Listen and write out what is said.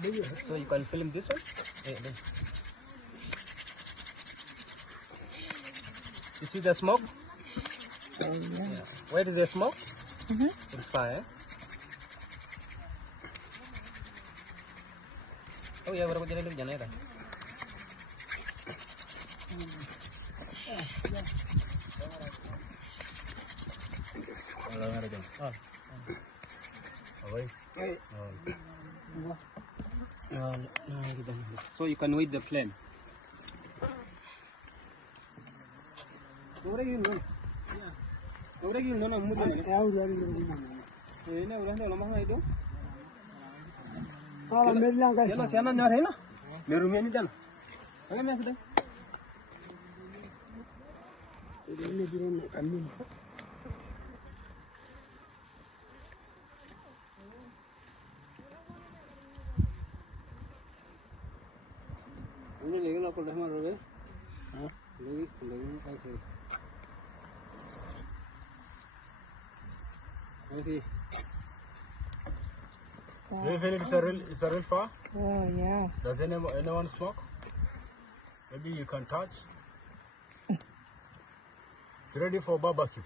So you can film this one. You see the smoke? Yeah. Where is the smoke? It's fire. Oh yeah, berapa jadi lu jangan ya? So you can wait the flame. Do you feel it's a real fire? Oh, yeah. Does anyone smoke? Maybe you can touch. It's ready for barbecue.